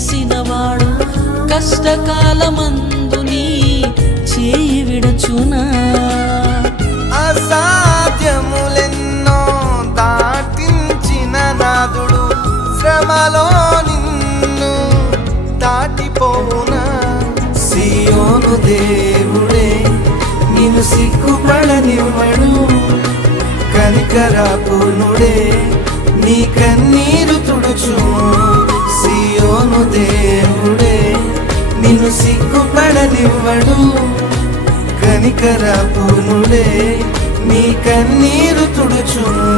చేసినవాడు కష్టకాలమందు నీ చేయి విడచునా? అసాధ్యములెన్నో దాటించిన నాదుడు శ్రమలో నిన్ను దాటిపోవునా? సియోను దేవుడే నిన్ను సిగ్గుపడనివ్వడు, కనికరపూర్ణుడే నీ కన్నీరు తుడుచును. సియోను దేవుడే నిన్ను సిగ్గుపడనివ్వడు, కనికరపూర్ణుడే నీ కన్నీరు తుడుచును.